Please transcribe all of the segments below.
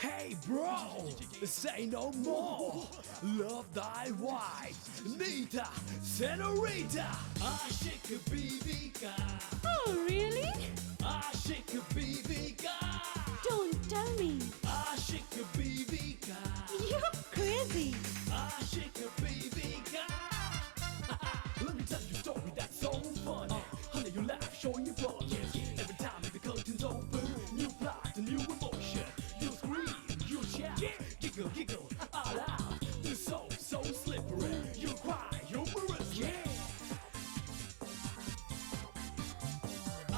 Hey bro, say no more. Love thy wife, Nita, Senorita. Aşık Bibika. Oh, really? Aşık Bibika. Don't tell me. Aşık Bibika. You're crazy. Aşık Bibika. Let me tell you a story that's so funny. Honey, you laugh, showing your flaws. Every time the curtains open, new plot, a new emotion. You scream, you shout, giggle, giggle, all out. The soul so slippery. You cry, humorously.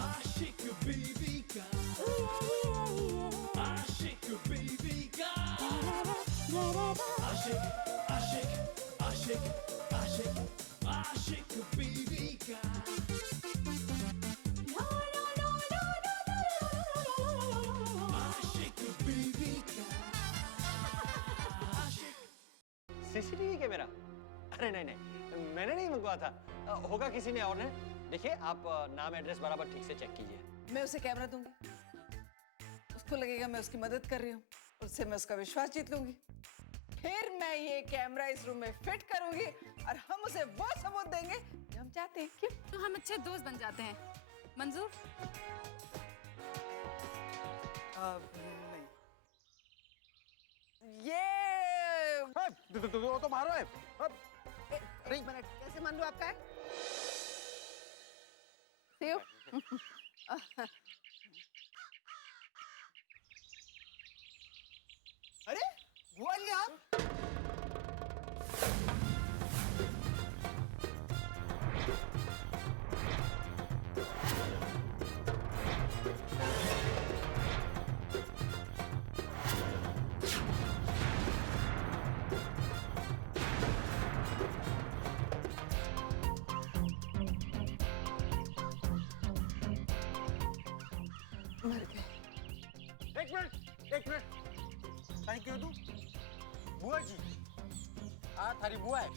Aşık Bibika. Aşık Bibika. Aşık, aşık, aşık, aşık, aşık Bibika. No, no, no, no, no, no. Aşık Bibika. Aşık. CCTV camera? अरे नहीं नहीं, मैंने नहीं मंगवाया था, होगा किसी ने और ने। देखिए आप नाम एड्रेस बराबर ठीक से चेक कीजिए। मैं उसे कैमरा दूंगी, उसको लगेगा मैं उसकी मदद कर रही हूँ, उससे मैं उसका विश्वास जीत लूंगी। फिर मैं ये कैमरा इस रूम में फिट करूंगी और हम उसे वो सबूत देंगे जो हम चाहते हैं। क्यों? तो हम अच्छे दोस्त बन जाते हैं। मंजूर? नहीं। ये तो मारो है। एक मिनट, कैसे मान लूं आपका है? See you. अरे बुआ जी आप मर गए। एक मिनट थैंक यू। तू बुआ जी? हाँ थारी बुआ है।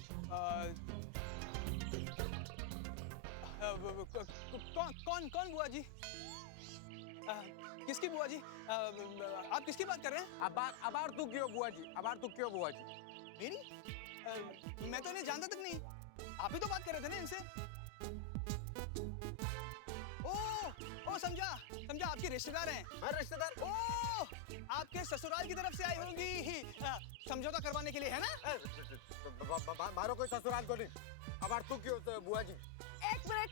कौन बुआ जी? किसकी बुआ जी? आप किसकी बात कर रहे हैं? अबार तू क्यों बुआ जी? अबार तू क्यों बुआ जी? मेरी? मैं तो इन्हें जानता तक नहीं। आप ही तो बात कर रहे थे ना इनसे। ओ समझा आपकी रिश्तेदार हैं। मैं रिश्तेदार? ओ आपके ससुराल की तरफ से आई होंगी समझौता करवाने के लिए, है ना? मारो कोई ससुराल को नहीं। अबार तू क्यों बुआ जी? एक मिनट।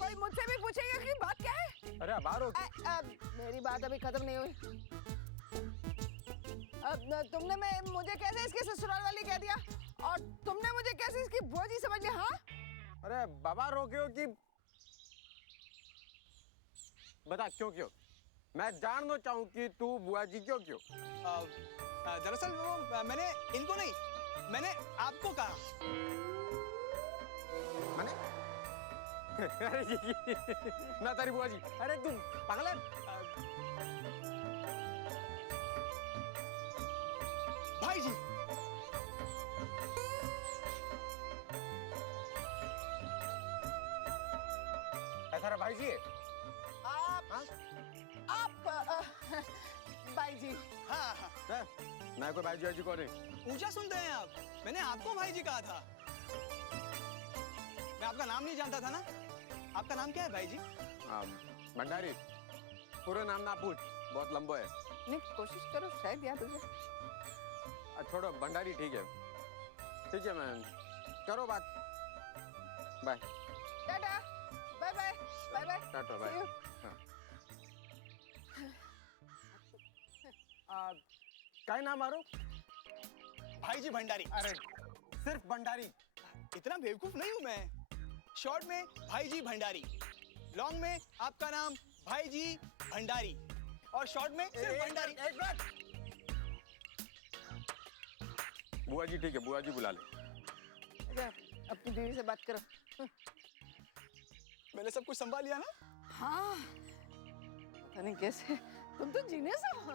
कोई मुझसे भी पूछेगा कि बात क्या है? अरे अबार हो। मेरी बात अभी खत्म नहीं हुई। तुमने मुझे कैसे इसके ससुराल वाली कह दिया और तुमने मुझे कैसे इसकी बुआ जी समझ लिया? हाँ, अरे बाबा रोके कि बता क्यों? मैं जानना चाहूँ कि तू बुआ जी क्यों? दरअसल वो मैंने इनको नहीं, मैंने आपको कहा। मैंने? मैं तेरी बुआ जी? अरे तू पागल है? भाई जी ऐसा भाई जी है? आप भाई जी। हाँ मैं कोई भाई जी को नहीं। ऊंचा सुनते हैं आप। मैंने आपको भाई जी कहा था। मैं आपका नाम नहीं जानता था ना। आपका नाम क्या है भाई जी? भंडारी। पूरा नाम ना पूछ, बहुत लंबा है। नहीं, कोशिश करो, शायद याद हो जाए। छोड़ो, भंडारी ठीक है। मैं करो बात। Bye. Tata, bye. Tata bye. क्या नाम मारो? भाई जी भंडारी। अरे सिर्फ भंडारी? इतना बेवकूफ नहीं हूं मैं। शॉर्ट में भाई जी भंडारी, लॉन्ग में आपका नाम भाई जी भंडारी और शॉर्ट में सिर्फ भंडारी। बुआ जी ठीक है, बुआ जी बुला ले। अपनी बीवी से बात करो। मैंने सब कुछ संभाल लिया ना? हाँ, पता नहीं कैसे तुम तो जीनियस हो।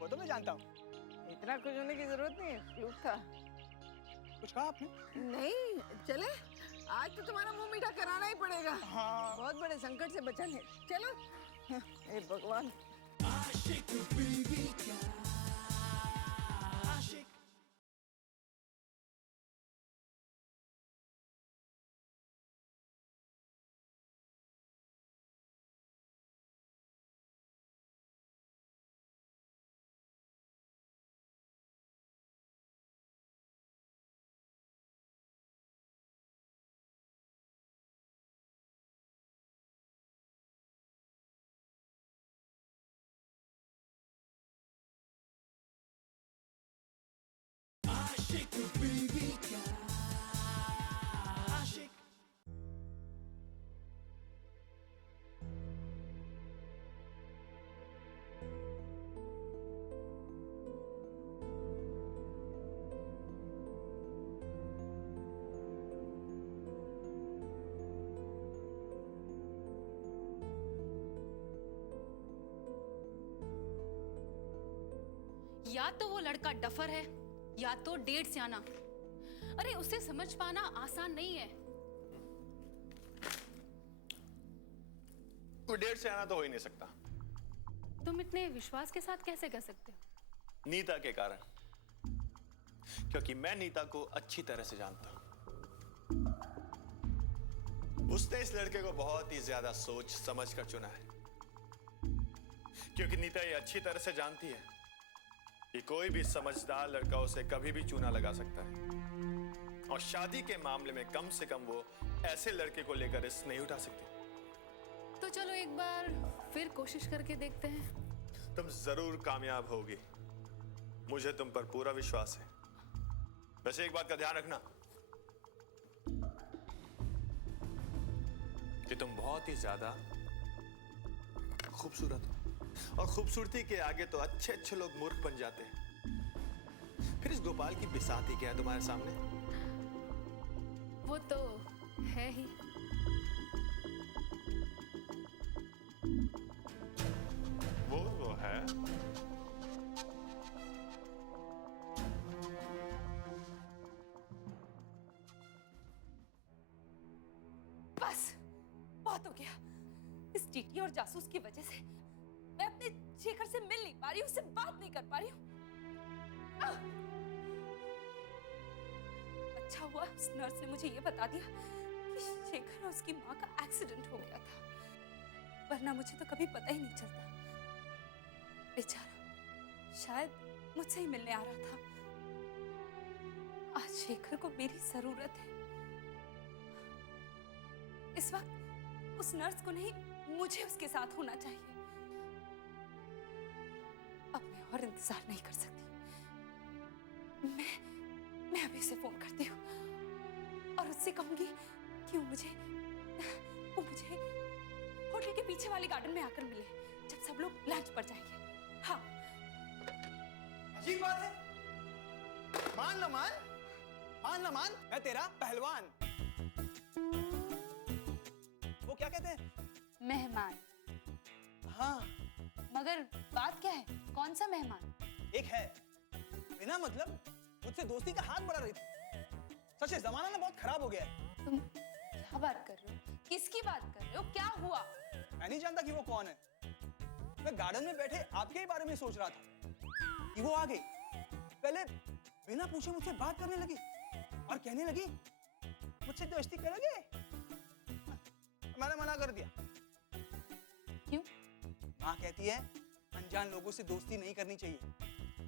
वो तो मैं जानता हूँ। इतना कुछ होने की जरूरत नहीं है, फ्लूक था। कुछ कहा आपने? नहीं, चले आज तो तुम्हारा मुंह मीठा कराना ही पड़ेगा। हाँ। बहुत बहुत बड़े संकट से बचा ले। चलो। हे भगवान। आशिक बीवी का आशिक। आशिक बीवी का आशिक। या तो वो लड़का डफर है या तो डेढ़ सियाना। अरे उसे समझ पाना आसान नहीं है। कोई डेढ़ से आना तो हो ही नहीं सकता। तुम इतने विश्वास के साथ कैसे कह सकते हो? नीता के कारण, क्योंकि मैं नीता को अच्छी तरह से जानता हूं। उसने इस लड़के को बहुत ही ज्यादा सोच समझ कर चुना है, क्योंकि नीता ये अच्छी तरह से जानती है कि कोई भी समझदार लड़का उसे कभी भी चूना लगा सकता है, और शादी के मामले में कम से कम वो ऐसे लड़के को लेकर रिस्क नहीं उठा सकती। तो चलो एक बार फिर कोशिश करके देखते हैं। तुम जरूर कामयाब होगी, मुझे तुम पर पूरा विश्वास है। वैसे एक बात का ध्यान रखना कि तुम बहुत ही ज्यादा खूबसूरत हो, और खूबसूरती के आगे तो अच्छे अच्छे लोग मूर्ख बन जाते हैं। फिर इस गोपाल की बिसात ही क्या है तुम्हारे सामने? वो तो है ही। वो है। बस बहुत हो गया। इस टीटी और जासूस की वजह से मैं अपने शेखर से मिल नहीं पा रही हूँ, उससे बात नहीं कर पा रही हूँ। अच्छा हुआ उस नर्स ने मुझे ये बता दिया कि शेखर और उसकी माँ का एक्सीडेंट हो गया था, वरना मुझे तो कभी पता ही नहीं चलता। बेचारा शायद मुझसे ही मिलने आ रहा था। आज शेखर को मेरी जरूरत है। इस वक्त उस नर्स को नहीं, मुझे उसके साथ होना चाहिए। अब मैं और इंतजार नहीं कर सकती। मैं अभी उसे फोन करती हूँ और उससे कहूंगी कि वो मुझे होटल के पीछे वाले गार्डन में आकर मिले जब सब लोग लंच पर जाएंगे। हाँ। अजीब बात है। मान ना मान, मैं तेरा पहलवान। वो क्या कहते हैं? मेहमान। हाँ, मगर बात क्या है? कौन सा मेहमान? एक है बिना मतलब मुझसे दोस्ती का हाथ बढ़ा रही थी। सच है, जमाना ना बहुत खराब हो गया है। तुम क्या बात कर रहे हो? किसकी बात कर रहे हो? क्या हुआ? मैं नहीं जानता कि वो कौन है। मैं गार्डन में बैठे आपके ही बारे में सोच रहा था कि वो आ गई। पहले बिना पूछे मुझसे बात करने लगी और कहने लगी मुझसे दोस्ती करोगे? मैंने मना कर दिया। क्यों? माँ कहती है अनजान लोगों से दोस्ती नहीं करनी चाहिए।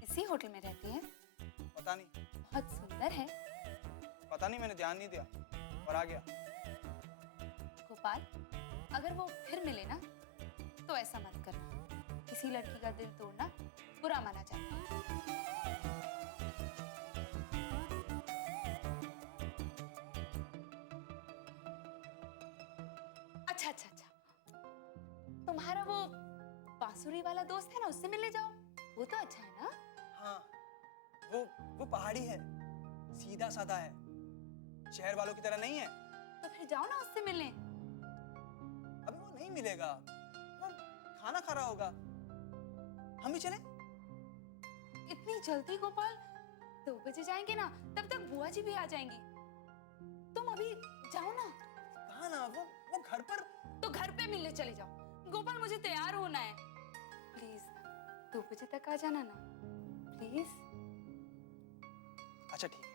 इसी होटल में रहती है? पता नहीं। बहुत सुंदर है। पता नहीं, मैंने ध्यान नहीं दिया और आ गया। गोपाल, अगर वो फिर मिले ना तो ऐसा मत करना। किसी लड़की का दिल तोड़ना बुरा माना जाता है। अच्छा अच्छा अच्छा, तुम्हारा वो बांसुरी वाला दोस्त है ना, उससे मिलने जाओ। वो तो अच्छा है ना? हाँ, वो पहाड़ी है, सीधा साधा है, शहर वालों की तरह नहीं है। तो फिर जाओ ना उससे मिलने। अभी वो नहीं मिलेगा, वो खाना खा रहा होगा। हम भी चलें? इतनी जल्दी गोपाल? 2 बजे जाएंगे ना, तब तक बुआ जी भी आ जाएंगी। तुम अभी जाओ ना। कहाँ ना, वो घर पर। तो घर चले जाओ। गोपाल मुझे तैयार होना है। प्लीज 2 बजे तक आ जाना ना, प्लीज। अच्छा ठीक है।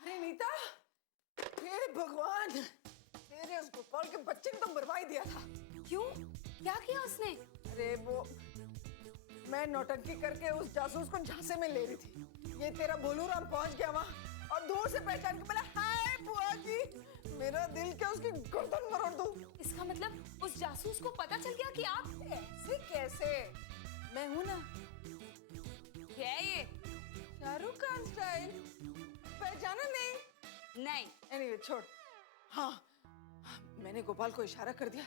अरे नीता, हे भगवान, तेरे उस गोपाल के बच्चे ने तो मरवा ही दिया था। क्यों? क्या किया उसने? अरे वो, मैं नौटंकी करके उस जासूस को झांसे में ले रही थी। ये तेरा भोलू राम पहुंच गया वहां और दूर से पहचान के बोला, हाय बुआ जी, मेरा दिल क्या उसकी गर्दन मरोड़ दूं। इसका मतलब उस जासूस को पता चल गया कि आप ऐसे कैसे? मैं हूं ना, क्या है ये? शाहरुख खान स्टाइल। पहचाना नहीं? नहीं। एनीवे छोड़। हाँ, मैंने गोपाल को इशारा कर दिया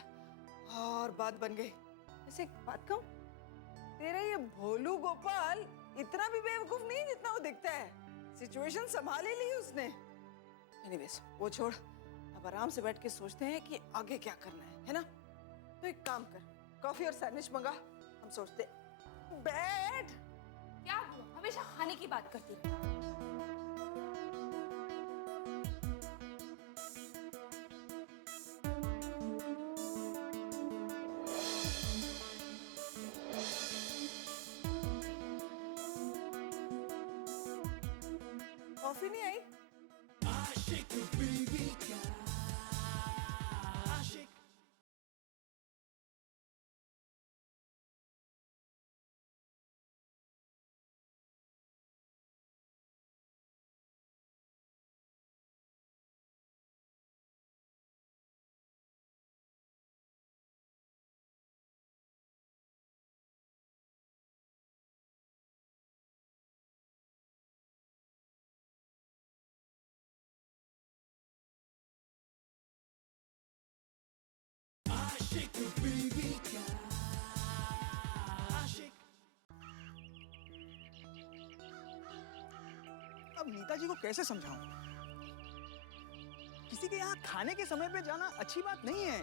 और बात बन गई। ऐसे एक बात कहूं, तेरा ये भोलू गोपाल इतना भी बेवकूफ नहीं जितना वो दिखता है। सिचुएशन संभाल ही ली उसने। एनीवेज वो छोड़, अब आराम से बैठ के सोचते हैं कि आगे क्या करना है ना? तो एक काम कर, कॉफी और सैंडविच मंगा, हम सोचते हैं। बैठ। क्या हुआ? हमेशा खाने की बात करती है। कॉफी नहीं आई? आशिक बीवी का आशिक। आशिक बीवी का आशिक। अब नीता जी को कैसे समझाऊं? किसी के यहाँ खाने के समय पे जाना अच्छी बात नहीं है,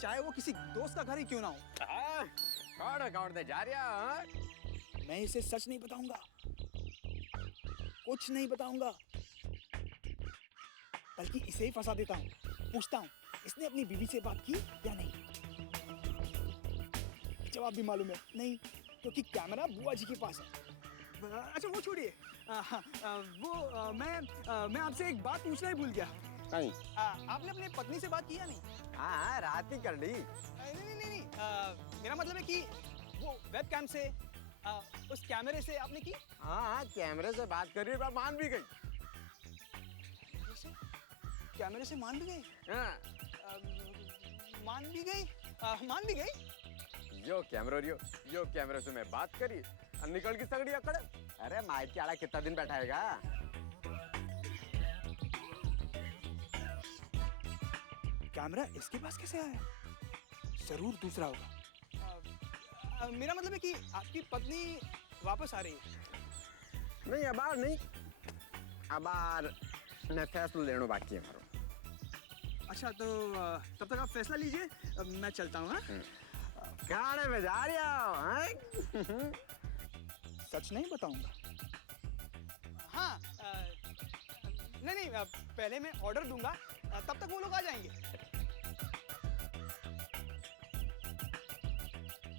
चाहे वो किसी दोस्त का घर ही क्यों ना हो। कौन दे जा रहा है? मैं इसे सच नहीं बताऊंगा, कुछ नहीं बताऊंगा, बल्कि इसे ही फंसा देता हूँ। पूछता हूँ, इसने अपनी बीवी से बात की या नहीं? जवाब भी मालूम है नहीं, क्योंकि कैमरा बुआ जी के पास है। अच्छा वो छोड़िए, मैं आपसे एक बात पूछना ही भूल गया। आपने अपने पत्नी से बात की या नहीं? हाँ, रात ही कर ली। नहीं, मेरा मतलब है कि वो वेबकैम से, उस कैमरे से आपने की? हाँ, कैमरे से बात करी और मान भी गई। कैमरे से मान भी गई? हाँ। मान भी गई? यो कैमरे से मैं बात करी और निकल की सगड़ी अकड़। अरे माइक आड़ा कितना दिन बैठाएगा? कैमरा इसके पास कैसे आया? जरूर दूसरा होगा। मेरा मतलब है कि आपकी पत्नी वापस आ रही है। नहीं अबार नहीं, अबार ने फैसला लेना बाकी है मारो। अच्छा तो तब तक आप फैसला लीजिए, मैं चलता हूँ। गाने में जा रही हो? सच नहीं बताऊंगा। हाँ, नहीं, पहले मैं ऑर्डर दूंगा, तब तक वो लोग आ जाएंगे।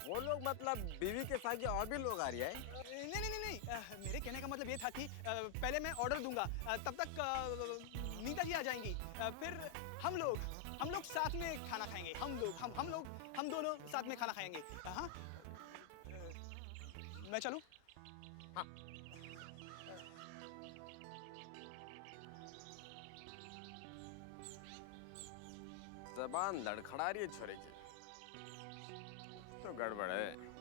वो लोग मतलब बीवी के साथ और भी लोग आ रही है? नहीं, मेरे कहने का मतलब ये था कि पहले मैं ऑर्डर दूंगा, तब तक नीता जी आ जाएंगी, फिर हम लोग साथ में खाना खाएंगे। हम दोनों साथ में खाना खाएंगे। हाँ, मैं चलूं? हाँ। जबान लड़खड़ा रही है छोरे की, तो गड़बड़ है।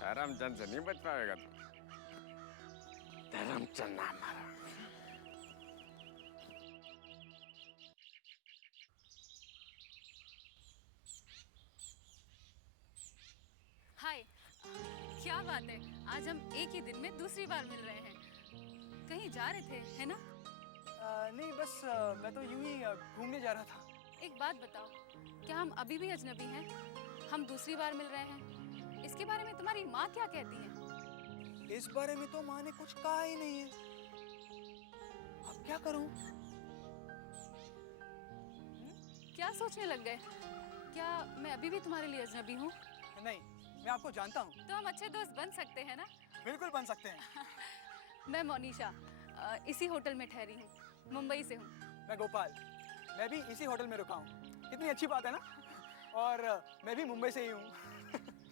धर्मचंद से नहीं बच पाएगा तो। धर्मचंद नाम मारा। हाय, क्या बात है, आज हम एक ही दिन में दूसरी बार मिल रहे हैं। कहीं जा रहे थे, है ना? नहीं बस मैं तो यूं ही घूमने जा रहा था। एक बात बताओ, क्या हम अभी भी अजनबी हैं? हम दूसरी बार मिल रहे हैं, इसके बारे में तुम्हारी माँ क्या कहती है? इस बारे में तो माँ ने कुछ कहा ही नहीं है। क्या करूं? क्या सोचने लग गए? क्या मैं अभी भी तुम्हारे लिए अजनबी हूँ? नहीं, मैं आपको जानता हूँ। तो हम अच्छे दोस्त बन सकते हैं ना? बिल्कुल बन सकते हैं। मैं मोनिशा इसी होटल में ठहरी हूँ, मुंबई से हूँ। मैं गोपाल, मैं भी इसी होटल में रुका हूँ। कितनी अच्छी बात है ना? और मैं भी मुंबई से ही हूँ।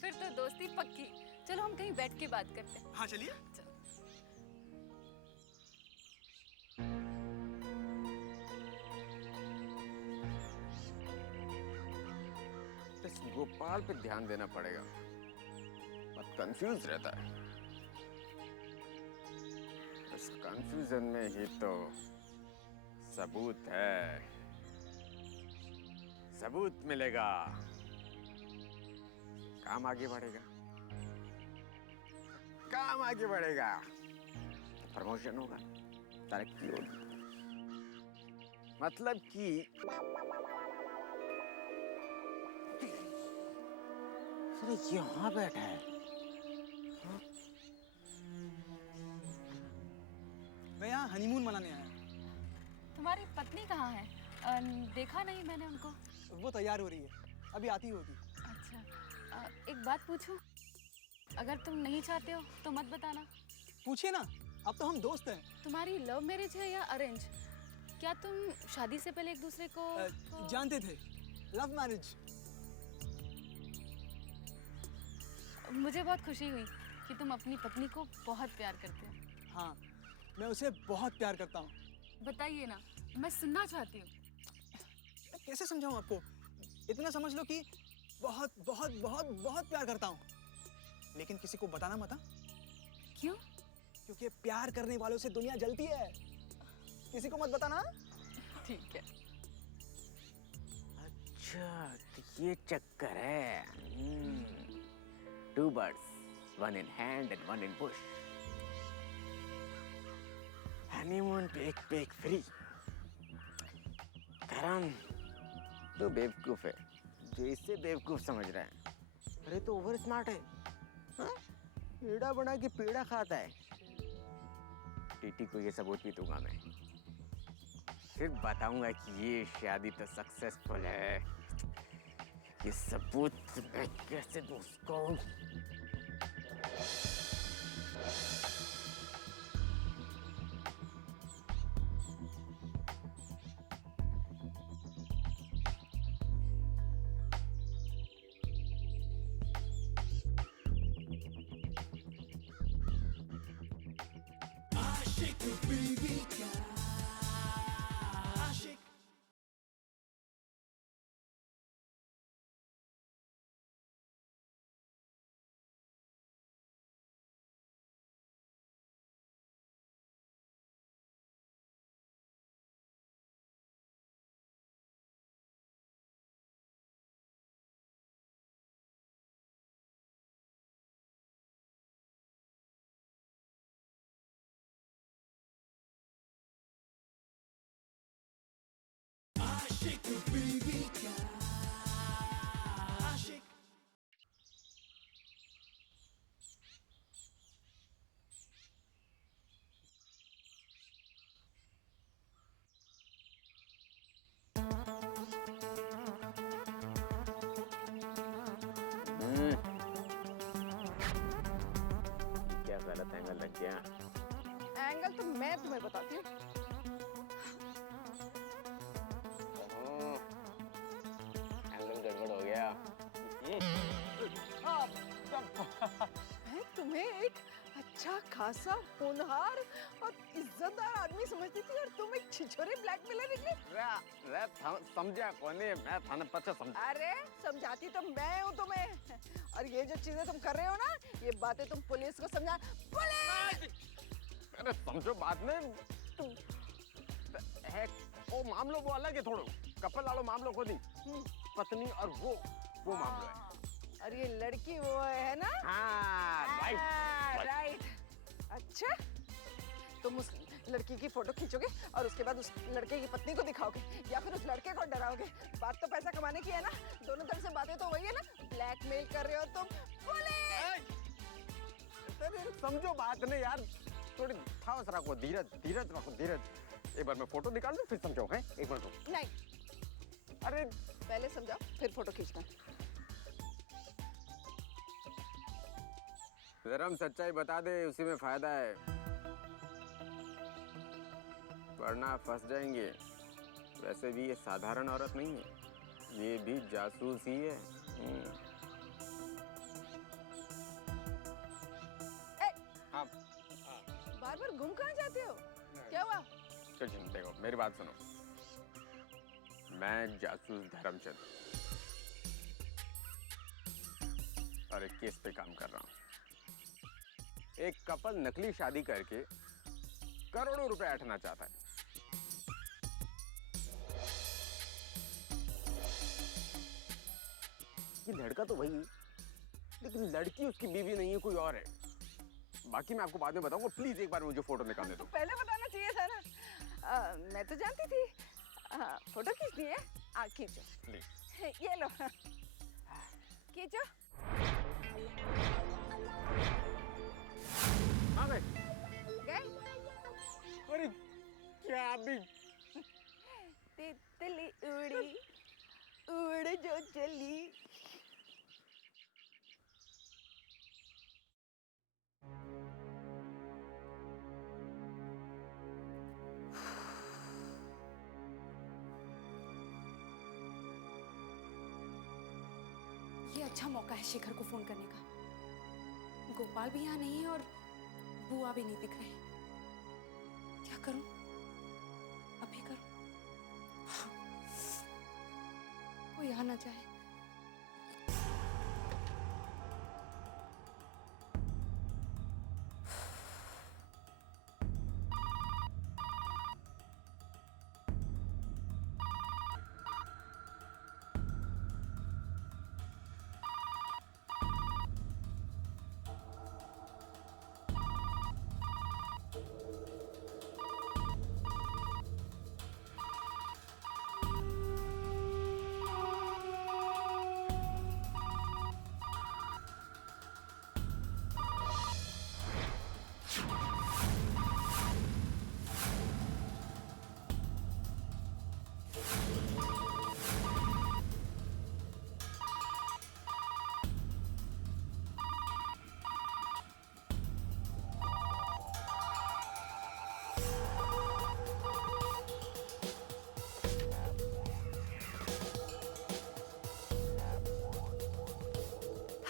फिर तो दोस्ती पक्की। चलो हम कहीं बैठ के बात करते हैं। हाँ चलिए। इस गोपाल पे ध्यान देना पड़ेगा, बहुत कंफ्यूज रहता है। इस कंफ्यूजन में ही तो सबूत है, सबूत मिलेगा, काम आगे बढ़ेगा, काम आगे बढ़ेगा, प्रमोशन होगा, तरक्की होगी। मतलब कि अरे यहाँ बैठा है। मैं यहाँ हनीमून मनाने आया। तुम्हारी पत्नी कहाँ है? देखा नहीं मैंने उनको। वो तैयार हो रही है, अभी आती होगी। अच्छा, एक बात पूछूं? अगर तुम नहीं चाहते हो तो मत बताना। पूछिए ना, अब तो हम दोस्त हैं। तुम्हारी लव मैरिज है या अरेंज? क्या तुम शादी से पहले एक दूसरे को जानते थे? Love marriage. मुझे बहुत खुशी हुई कि तुम अपनी पत्नी को बहुत प्यार करते हो। हाँ, मैं उसे बहुत प्यार करता हूँ। बताइए ना, मैं सुनना चाहती हूँ। कैसे समझाऊं आपको? इतना समझ लो कि बहुत बहुत बहुत बहुत प्यार करता हूँ। लेकिन किसी को बताना मत। हाँ? क्यों? क्योंकि प्यार करने वालों से दुनिया जलती है। किसी को मत बताना। ठीक है। अच्छा, तो ये चक्कर है। Two birds, one in hand and one in bush. Honeymoon पे एक फ्री। करम, तो बेवकूफ है, जो इससे बेवकूफ समझ रहा है। अरे तो ओवर स्मार्ट है। हाँ? पेड़ा बना के पेड़ा खाता है। टीटी को ये सबूत भी दूंगा मैं। फिर बताऊंगा कि ये शादी तो सक्सेसफुल है। ये सबूत मैं कैसे दूं उसको? Aşık baby aşık. Aşık baby aşık. क्या गलत एंगल लग गया? एंगल तो मैं तुम्हें बताती हूँ। एंगल गड़बड़ हो गया। मैं तुम्हें एक अच्छा खासा होनहार और इज्जतदार आदमी समझती थी और तुम एक छिछोरे ब्लैकमेलर निकले। समझा कोने, मैं थाने पचा समझा। अरे समझाती तो मैं हूँ तुम्हें। और ये जो चीजें तुम कर रहे हो ना, ये बातें तुम पुलिस को समझा। पुलिस! अरे समझो बाद में तुम है वो मामलो वो अलग है थोड़ो। कपल वालो मामलो को नहीं, पत्नी और वो मामलो है। और ये लड़की वो है ना? हाँ, राइट। अच्छा, तुम उस लड़की की फोटो खींचोगे और उसके बाद उस लड़के की पत्नी को दिखाओगे या फिर उस लड़के को डराओगे? बात तो पैसा कमाने की है ना? दोनों तरफ से बातें तो वही है ना? ब्लैकमेल कर रहे हो तुम। पुलिस! समझो बात नहीं यार, थोड़ी ठावस रखो, धीरज रखो, धीरज। एक बार मैं फोटो निकाल दूं फिर समझाओ, हैं? एक मिनट रुको। नहीं, अरे पहले समझाओ फिर फोटो खींचना। धर्म सच्चाई बता दे, उसी में फायदा है, वरना फंस जाएंगे। वैसे भी ये साधारण औरत नहीं है, ये भी जासूस ही है। हाँ बार बार घूम कहाँ जाते हो? क्या हुआ? चल देखो मेरी बात सुनो, मैं जासूस धर्मचंद और एक केस पे काम कर रहा हूँ। एक कपल नकली शादी करके करोड़ों रुपए ऐंठना चाहता है। ये लड़का तो वही है, लेकिन लड़की उसकी बीवी नहीं है, कोई और है। बाकी मैं आपको बाद में बताऊंगा, प्लीज एक बार मुझे फोटो निकालने दो। तो पहले बताना चाहिए था ना। मैं तो जानती थी। फोटो खींचनी है? खींचो। प्लीज। ये लो, खींचो। हाँ गए। गए? अरे क्या आप भी? तितली उड़ी, उड़ जो चली। ये अच्छा मौका है शेखर को फोन करने का। गोपाल भी यहाँ नहीं है और बुआ भी नहीं दिख रहे। क्या करूं? अभी करूं? हाँ। कोई आ ना जाए।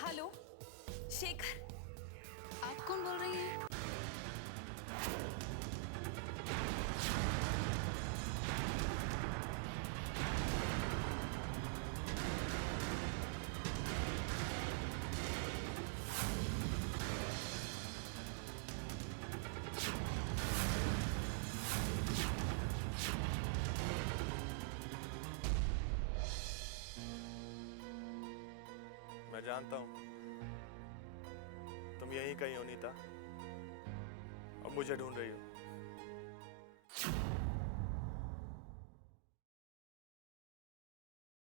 हेलो शेखर, आप कौन बोल रही हैं? मैं जानता हूँ तुम यहीं कहीं हो नीता, और मुझे ढूंढ रही हो।